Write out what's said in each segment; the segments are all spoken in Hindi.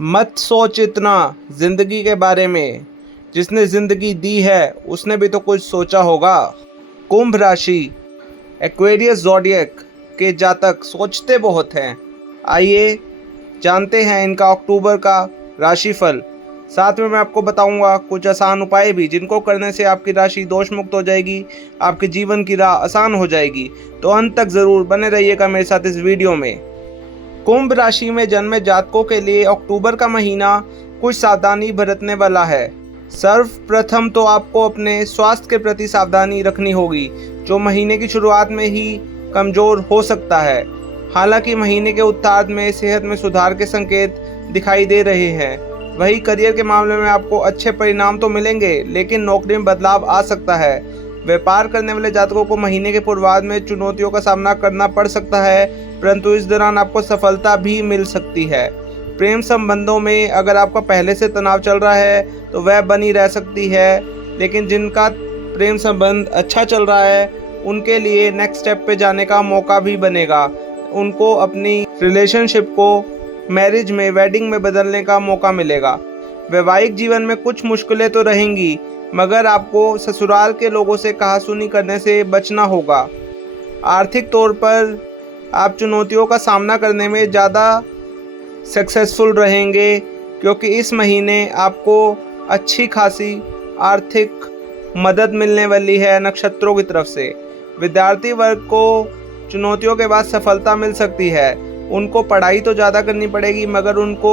मत सोच इतना जिंदगी के बारे में, जिसने जिंदगी दी है उसने भी तो कुछ सोचा होगा। कुंभ राशि एक्वेरियस ज़ोडिएक के जातक सोचते बहुत हैं। आइए जानते हैं इनका अक्टूबर का राशिफल। साथ में मैं आपको बताऊंगा कुछ आसान उपाय भी, जिनको करने से आपकी राशि दोष मुक्त हो जाएगी, आपके जीवन की राह आसान हो जाएगी। तो अंत तक जरूर बने रहिएगा मेरे साथ इस वीडियो में। कुंभ राशि में जन्मे जातकों के लिए अक्टूबर का महीना कुछ सावधानी बरतने वाला है। सर्वप्रथम तो आपको अपने स्वास्थ्य के प्रति सावधानी रखनी होगी, जो महीने की शुरुआत में ही कमजोर हो सकता है। हालांकि महीने के उत्तरार्ध में सेहत में सुधार के संकेत दिखाई दे रहे हैं। वही करियर के मामले में आपको अच्छे परिणाम तो मिलेंगे, लेकिन नौकरी में बदलाव आ सकता है। व्यापार करने वाले जातकों को महीने के पूर्वार्ध में चुनौतियों का सामना करना पड़ सकता है, परंतु इस दौरान आपको सफलता भी मिल सकती है। प्रेम संबंधों में अगर आपका पहले से तनाव चल रहा है तो वह बनी रह सकती है, लेकिन जिनका प्रेम संबंध अच्छा चल रहा है उनके लिए नेक्स्ट स्टेप पे जाने का मौका भी बनेगा। उनको अपनी रिलेशनशिप को मैरिज में, वेडिंग में बदलने का मौका मिलेगा। वैवाहिक जीवन में कुछ मुश्किलें तो रहेंगी, मगर आपको ससुराल के लोगों से कहासुनी करने से बचना होगा। आर्थिक तौर पर आप चुनौतियों का सामना करने में ज़्यादा सक्सेसफुल रहेंगे, क्योंकि इस महीने आपको अच्छी खासी आर्थिक मदद मिलने वाली है नक्षत्रों की तरफ से। विद्यार्थी वर्ग को चुनौतियों के बाद सफलता मिल सकती है। उनको पढ़ाई तो ज़्यादा करनी पड़ेगी, मगर उनको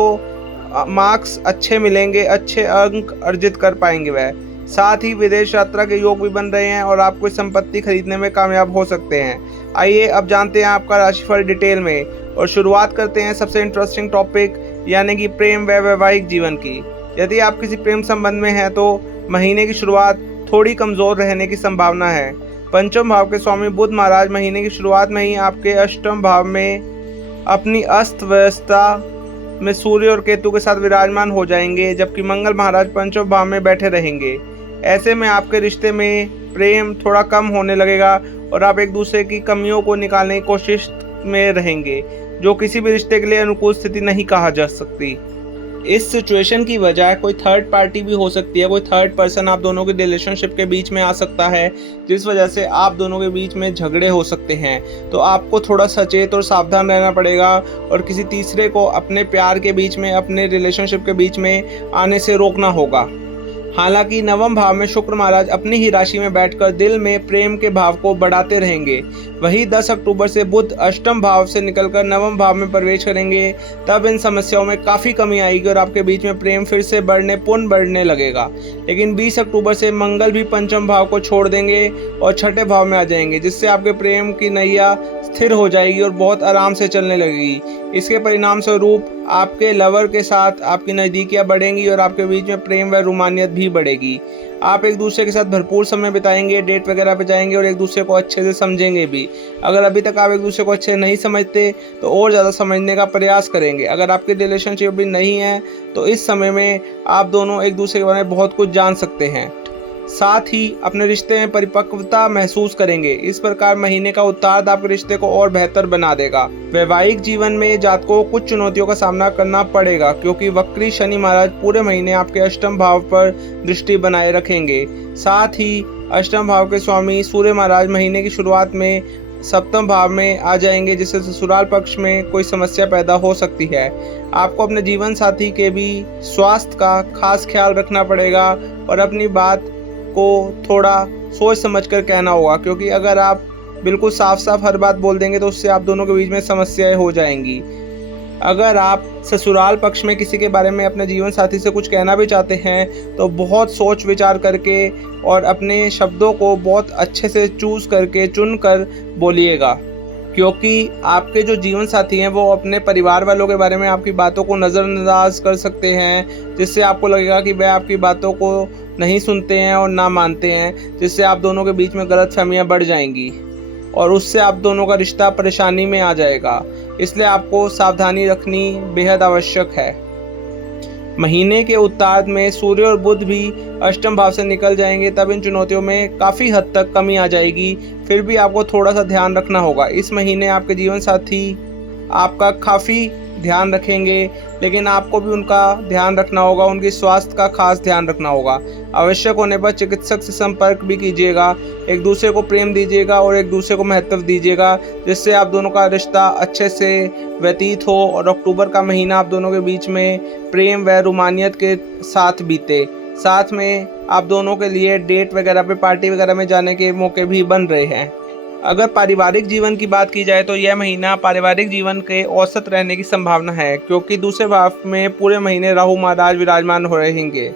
मार्क्स अच्छे मिलेंगे, अच्छे अंक अर्जित कर पाएंगे वह। साथ ही विदेश यात्रा के योग भी बन रहे हैं और आप कोई संपत्ति खरीदने में कामयाब हो सकते हैं। आइए अब जानते हैं आपका राशिफल डिटेल में, और शुरुआत करते हैं सबसे इंटरेस्टिंग टॉपिक यानी कि प्रेम व वैवाहिक जीवन की। यदि आप किसी प्रेम संबंध में हैं तो महीने की शुरुआत थोड़ी कमज़ोर रहने की संभावना है। पंचम भाव के स्वामी बुध महाराज महीने की शुरुआत में ही आपके अष्टम भाव में अपनी अस्त व्यवस्था में सूर्य और केतु के साथ विराजमान हो जाएंगे, जबकि मंगल महाराज पंचम भाव में बैठे रहेंगे। ऐसे में आपके रिश्ते में प्रेम थोड़ा कम होने लगेगा और आप एक दूसरे की कमियों को निकालने की कोशिश में रहेंगे, जो किसी भी रिश्ते के लिए अनुकूल स्थिति नहीं कहा जा सकती। इस सिचुएशन की वजह कोई थर्ड पार्टी भी हो सकती है। कोई थर्ड पर्सन आप दोनों के रिलेशनशिप के बीच में आ सकता है, जिस वजह से आप दोनों के बीच में झगड़े हो सकते हैं। तो आपको थोड़ा सचेत और सावधान रहना पड़ेगा और किसी तीसरे को अपने प्यार के बीच में, अपने रिलेशनशिप के बीच में आने से रोकना होगा। हालांकि नवम भाव में शुक्र महाराज अपनी ही राशि में बैठकर दिल में प्रेम के भाव को बढ़ाते रहेंगे। वही 10 अक्टूबर से बुध अष्टम भाव से निकलकर नवम भाव में प्रवेश करेंगे, तब इन समस्याओं में काफ़ी कमी आएगी और आपके बीच में प्रेम फिर से पुनः बढ़ने लगेगा। लेकिन 20 अक्टूबर से मंगल भी पंचम भाव को छोड़ देंगे और छठे भाव में आ जाएंगे, जिससे आपके प्रेम की नैया स्थिर हो जाएगी और बहुत आराम से चलने लगेगी। इसके परिणाम स्वरूप आपके लवर के साथ आपकी नज़दीकियाँ बढ़ेंगी और आपके बीच में प्रेम व रोमानियत भी बढ़ेगी। आप एक दूसरे के साथ भरपूर समय बिताएंगे, डेट वगैरह पे जाएंगे और एक दूसरे को अच्छे से समझेंगे भी। अगर अभी तक आप एक दूसरे को अच्छे नहीं समझते तो और ज़्यादा समझने का प्रयास करेंगे। अगर आपकी रिलेशनशिप भी नहीं है तो इस समय में आप दोनों एक दूसरे के बारे में बहुत कुछ जान सकते हैं। साथ ही अपने रिश्ते में परिपक्वता महसूस करेंगे। इस प्रकार महीने का उत्तरार्ध आपके रिश्ते को और बेहतर बना देगा। वैवाहिक जीवन में जातकों को कुछ चुनौतियों का सामना करना पड़ेगा, क्योंकि वक्री शनि महाराज पूरे महीने आपके अष्टम भाव पर दृष्टि बनाए रखेंगे। साथ ही अष्टम भाव के स्वामी सूर्य महाराज महीने की शुरुआत में सप्तम भाव में आ जाएंगे, जिससे ससुराल पक्ष में कोई समस्या पैदा हो सकती है। आपको अपने जीवन साथी के भी स्वास्थ्य का खास ख्याल रखना पड़ेगा और अपनी बात को थोड़ा सोच समझकर कहना होगा, क्योंकि अगर आप बिल्कुल साफ साफ हर बात बोल देंगे तो उससे आप दोनों के बीच में समस्याएं हो जाएंगी। अगर आप ससुराल पक्ष में किसी के बारे में अपने जीवन साथी से कुछ कहना भी चाहते हैं तो बहुत सोच विचार करके और अपने शब्दों को बहुत अच्छे से चूज़ करके चुनकर बोलिएगा, क्योंकि आपके जो जीवन साथी हैं वो अपने परिवार वालों के बारे में आपकी बातों को नज़रअंदाज कर सकते हैं, जिससे आपको लगेगा कि वह आपकी बातों को नहीं सुनते हैं और ना मानते हैं, जिससे आप दोनों के बीच में गलतफहमियां बढ़ जाएंगी और उससे आप दोनों का रिश्ता परेशानी में आ जाएगा। इसलिए आपको सावधानी रखनी बेहद आवश्यक है। महीने के उत्तरार्ध में सूर्य और बुध भी अष्टम भाव से निकल जाएंगे, तब इन चुनौतियों में काफ़ी हद तक कमी आ जाएगी। फिर भी आपको थोड़ा सा ध्यान रखना होगा। इस महीने आपके जीवन साथी आपका काफ़ी ध्यान रखेंगे, लेकिन आपको भी उनका ध्यान रखना होगा, उनके स्वास्थ्य का खास ध्यान रखना होगा। आवश्यक होने पर चिकित्सक से संपर्क भी कीजिएगा। एक दूसरे को प्रेम दीजिएगा और एक दूसरे को महत्व दीजिएगा, जिससे आप दोनों का रिश्ता अच्छे से व्यतीत हो और अक्टूबर का महीना आप दोनों के बीच में प्रेम व रोमानियत के साथ बीते। साथ में आप दोनों के लिए डेट वगैरह पे, पार्टी वगैरह में जाने के मौके भी बन रहे हैं। अगर पारिवारिक जीवन की बात की जाए तो यह महीना पारिवारिक जीवन के औसत रहने की संभावना है, क्योंकि दूसरे भाव में पूरे महीने राहु महाराज विराजमान हो रहेंगे।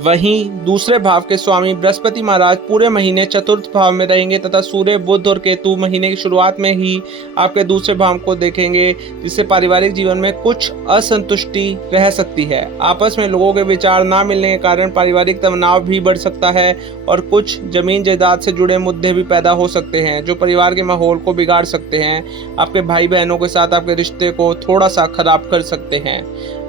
वहीं दूसरे भाव के स्वामी बृहस्पति महाराज पूरे महीने चतुर्थ भाव में रहेंगे तथा सूर्य, बुध और केतु महीने की शुरुआत में ही आपके दूसरे भाव को देखेंगे, जिससे पारिवारिक जीवन में कुछ असंतुष्टि रह सकती है। आपस में लोगों के विचार ना मिलने के कारण पारिवारिक तनाव भी बढ़ सकता है और कुछ जमीन जायदाद से जुड़े मुद्दे भी पैदा हो सकते हैं, जो परिवार के माहौल को बिगाड़ सकते हैं। आपके भाई बहनों के साथ आपके रिश्ते को थोड़ा सा खराब कर सकते हैं।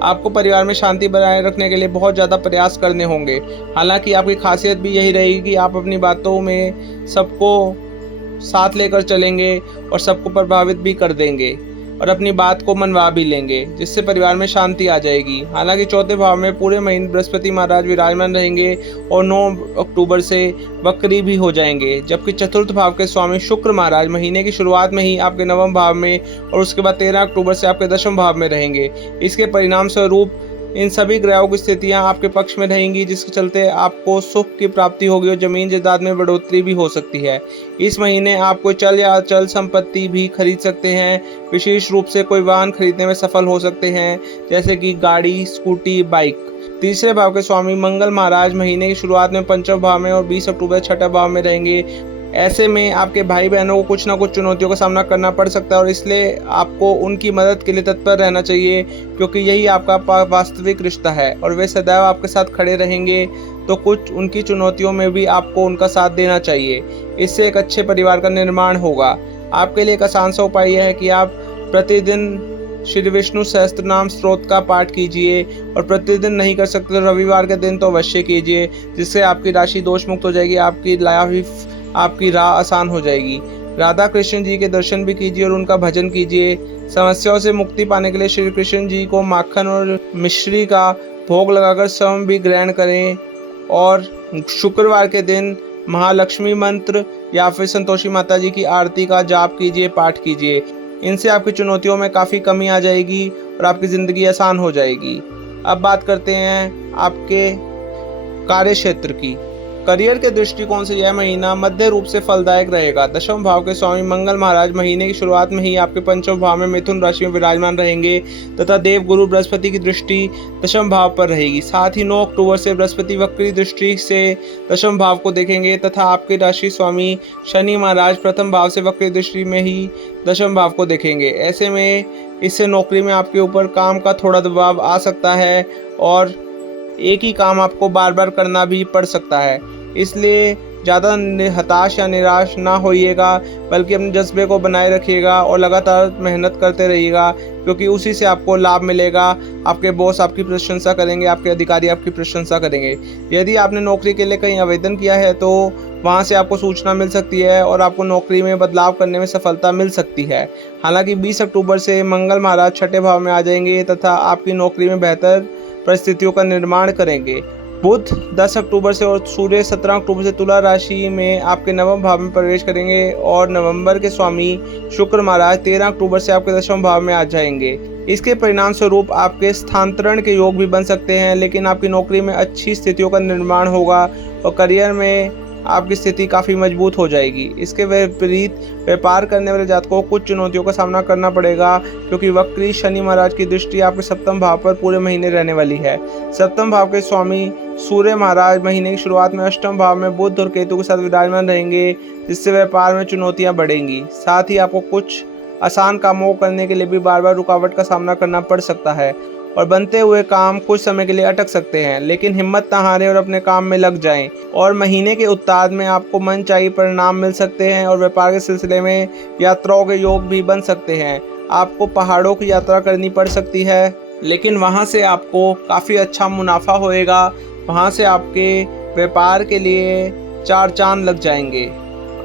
आपको परिवार में शांति बनाए रखने के लिए बहुत ज़्यादा प्रयास करने होंगे। हालांकि आपकी खासियत भी यही रहेगी कि आप अपनी बातों में सबको साथ लेकर चलेंगे और सबको प्रभावित भी कर देंगे और अपनी बात को मनवा भी लेंगे, जिससे परिवार में शांति आ जाएगी। हालांकि चौथे भाव में पूरे महीने बृहस्पति महाराज विराजमान रहेंगे और 9 अक्टूबर से वक्री भी हो जाएंगे, जबकि चतुर्थ भाव के स्वामी शुक्र महाराज महीने की शुरुआत में ही आपके नवम भाव में और उसके बाद 13 अक्टूबर से आपके दशम भाव में रहेंगे। इसके परिणाम स्वरूप इन सभी ग्रहों की स्थितियां आपके पक्ष में रहेंगी, जिसके चलते आपको सुख की प्राप्ति होगी और जमीन जायदाद में बढ़ोतरी भी हो सकती है। इस महीने आप कोई चल या अचल संपत्ति भी खरीद सकते हैं। विशेष रूप से कोई वाहन खरीदने में सफल हो सकते हैं, जैसे कि गाड़ी, स्कूटी, बाइक। तीसरे भाव के स्वामी मंगल महाराज महीने की शुरुआत में पंचम भाव में और 20 अक्टूबर छठे भाव में रहेंगे। ऐसे में आपके भाई बहनों को कुछ ना कुछ चुनौतियों का सामना करना पड़ सकता है और इसलिए आपको उनकी मदद के लिए तत्पर रहना चाहिए, क्योंकि यही आपका वास्तविक रिश्ता है और वे सदैव आपके साथ खड़े रहेंगे। तो कुछ उनकी चुनौतियों में भी आपको उनका साथ देना चाहिए। इससे एक अच्छे परिवार का निर्माण होगा। आपके लिए एक आसान सा उपाय यह है कि आप प्रतिदिन श्री विष्णु सहस्त्र नाम स्त्रोत का पाठ कीजिए और प्रतिदिन नहीं कर सकते तो रविवार के दिन तो अवश्य कीजिए, जिससे आपकी राशि दोष मुक्त हो जाएगी, आपकी राह आसान हो जाएगी। राधा कृष्ण जी के दर्शन भी कीजिए और उनका भजन कीजिए। समस्याओं से मुक्ति पाने के लिए श्री कृष्ण जी को माखन और मिश्री का भोग लगाकर स्वयं भी ग्रहण करें और शुक्रवार के दिन महालक्ष्मी मंत्र या फिर संतोषी माता जी की आरती का जाप कीजिए, पाठ कीजिए। इनसे आपकी चुनौतियों में काफ़ी कमी आ जाएगी और आपकी ज़िंदगी आसान हो जाएगी। अब बात करते हैं आपके कार्य क्षेत्र की। करियर के दृष्टिकोण से यह महीना मध्य रूप से फलदायक रहेगा। दशम भाव के स्वामी मंगल महाराज महीने की शुरुआत में ही आपके पंचम भाव में मिथुन राशि में विराजमान रहेंगे तथा देव गुरु बृहस्पति की दृष्टि दशम भाव पर रहेगी। साथ ही 9 अक्टूबर से बृहस्पति वक्री दृष्टि से दशम भाव को देखेंगे तथा आपके राशि स्वामी शनि महाराज प्रथम भाव से वक्री दृष्टि में ही दशम भाव को देखेंगे। ऐसे में इससे नौकरी में आपके ऊपर काम का थोड़ा दबाव आ सकता है और एक ही काम आपको बार बार करना भी पड़ सकता है। इसलिए ज़्यादा हताश या निराश ना होइएगा, बल्कि अपने जज्बे को बनाए रखिएगा और लगातार मेहनत करते रहिएगा, क्योंकि उसी से आपको लाभ मिलेगा। आपके बॉस आपकी प्रशंसा करेंगे, आपके अधिकारी आपकी प्रशंसा करेंगे। यदि आपने नौकरी के लिए कहीं आवेदन किया है तो वहाँ से आपको सूचना मिल सकती है और आपको नौकरी में बदलाव करने में सफलता मिल सकती है। हालांकि 20 अक्टूबर से मंगल महाराज छठे भाव में आ जाएंगे तथा आपकी नौकरी में बेहतर परिस्थितियों का निर्माण करेंगे। बुध 10 अक्टूबर से और सूर्य 17 अक्टूबर से तुला राशि में आपके नवम भाव में प्रवेश करेंगे और नवंबर के स्वामी शुक्र महाराज 13 अक्टूबर से आपके दशम भाव में आ जाएंगे। इसके परिणाम स्वरूप आपके स्थानांतरण के योग भी बन सकते हैं, लेकिन आपकी नौकरी में अच्छी स्थितियों का निर्माण होगा और करियर में आपकी स्थिति काफ़ी मजबूत हो जाएगी। इसके विपरीत व्यापार करने वाले जातकों को कुछ चुनौतियों का सामना करना पड़ेगा, क्योंकि वक्री शनि महाराज की दृष्टि आपके सप्तम भाव पर पूरे महीने रहने वाली है। सप्तम भाव के स्वामी सूर्य महाराज महीने की शुरुआत में अष्टम भाव में बुध और केतु के साथ विराजमान रहेंगे, जिससे व्यापार में चुनौतियां बढ़ेंगी। साथ ही आपको कुछ आसान कामों को करने के लिए भी बार बार रुकावट का सामना करना पड़ सकता है और बनते हुए काम कुछ समय के लिए अटक सकते हैं, लेकिन हिम्मत ना हारें और अपने काम में लग जाएं। और महीने के उत्ताद में आपको मनचाही परिणाम मिल सकते हैं और व्यापार के सिलसिले में यात्राओं के योग भी बन सकते हैं। आपको पहाड़ों की यात्रा करनी पड़ सकती है, लेकिन वहां से आपको काफ़ी अच्छा मुनाफा होएगा। वहां से आपके व्यापार के लिए 4 चांद लग जाएंगे।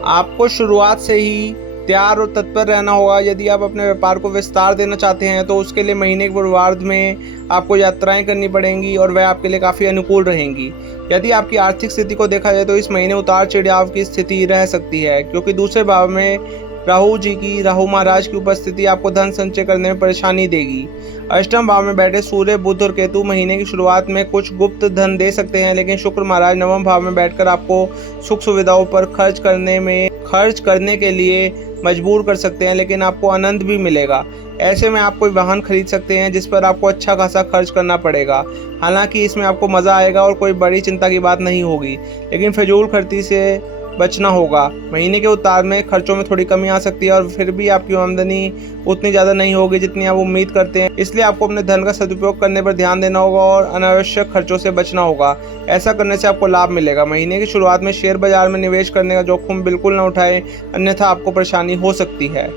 आपको शुरुआत से ही तैयार और तत्पर रहना होगा। यदि आप अपने व्यापार को विस्तार देना चाहते हैं तो उसके लिए महीने के पूर्वार्ध में आपको यात्राएं करनी पड़ेंगी और वह आपके लिए काफ़ी अनुकूल रहेंगी। यदि आपकी आर्थिक स्थिति को देखा जाए तो इस महीने उतार चढ़ाव की स्थिति रह सकती है, क्योंकि दूसरे भाव में राहु महाराज की उपस्थिति आपको धन संचय करने में परेशानी देगी। अष्टम भाव में बैठे सूर्य, बुध और केतु महीने की शुरुआत में कुछ गुप्त धन दे सकते हैं, लेकिन शुक्र महाराज नवम भाव में बैठकर आपको सुख सुविधाओं पर खर्च करने के लिए मजबूर कर सकते हैं, लेकिन आपको आनंद भी मिलेगा। ऐसे में आप कोई वाहन खरीद सकते हैं जिस पर आपको अच्छा खासा खर्च करना पड़ेगा। हालांकि इसमें आपको मज़ा आएगा और कोई बड़ी चिंता की बात नहीं होगी, लेकिन फिजूल खर्ची से बचना होगा। महीने के उत्तार में खर्चों में थोड़ी कमी आ सकती है और फिर भी आपकी आमदनी उतनी ज़्यादा नहीं होगी जितनी आप उम्मीद करते हैं। इसलिए आपको अपने धन का सदुपयोग करने पर ध्यान देना होगा और अनावश्यक खर्चों से बचना होगा। ऐसा करने से आपको लाभ मिलेगा। महीने की शुरुआत में शेयर बाजार में निवेश करने का जोखिम बिल्कुल न उठाएं, अन्यथा आपको परेशानी हो सकती है।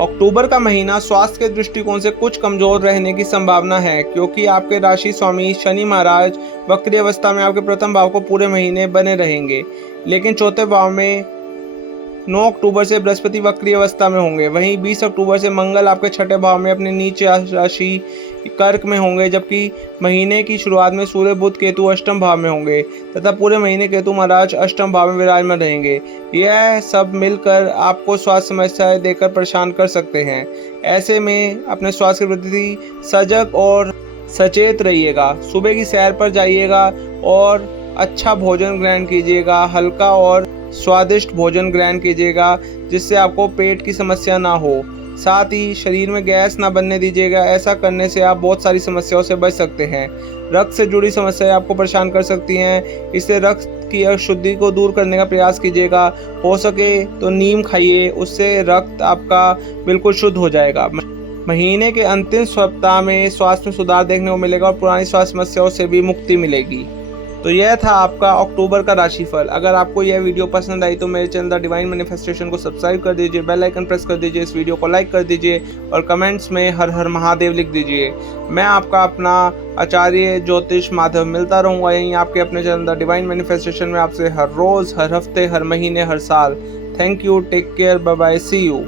अक्टूबर का महीना स्वास्थ्य के दृष्टिकोण से कुछ कमजोर रहने की संभावना है, क्योंकि आपके राशि स्वामी शनि महाराज वक्री अवस्था में आपके प्रथम भाव को पूरे महीने बने रहेंगे, लेकिन चौथे भाव में 9 अक्टूबर से बृहस्पति वक्री अवस्था में होंगे। वहीं 20 अक्टूबर से मंगल आपके छठे भाव में अपने नीच राशि कर्क में होंगे, जबकि महीने की शुरुआत में सूर्य, बुध, केतु अष्टम भाव में होंगे तथा पूरे महीने केतु महाराज अष्टम भाव में विराजमान रहेंगे। यह सब मिलकर आपको स्वास्थ्य समस्याएं देकर परेशान कर सकते हैं। ऐसे में अपने स्वास्थ्य के प्रति सजग और सचेत रहिएगा। सुबह की सैर पर जाइएगा और अच्छा भोजन ग्रहण कीजिएगा। हल्का और स्वादिष्ट भोजन ग्रहण कीजिएगा जिससे आपको पेट की समस्या ना हो। साथ ही शरीर में गैस ना बनने दीजिएगा। ऐसा करने से आप बहुत सारी समस्याओं से बच सकते हैं। रक्त से जुड़ी समस्याएं आपको परेशान कर सकती हैं, इसलिए रक्त की अशुद्धि को दूर करने का प्रयास कीजिएगा। हो सके तो नीम खाइए, उससे रक्त आपका बिल्कुल शुद्ध हो जाएगा। महीने के अंतिम सप्ताह में स्वास्थ्य में सुधार देखने को मिलेगा और पुरानी स्वास्थ्य समस्याओं से भी मुक्ति मिलेगी। तो यह था आपका अक्टूबर का राशिफल। अगर आपको यह वीडियो पसंद आई तो मेरे चैनल द डिवाइन मैनिफेस्टेशन को सब्सक्राइब कर दीजिए, बेल आइकन प्रेस कर दीजिए, इस वीडियो को लाइक कर दीजिए और कमेंट्स में हर हर महादेव लिख दीजिए। मैं आपका अपना आचार्य ज्योतिष माधव मिलता रहूँगा यहीं आपके अपने चैनल द डिवाइन मैनिफेस्टेशन में आपसे हर रोज़, हर हफ्ते, हर महीने, हर साल। Thank you, take care, bye bye, see you.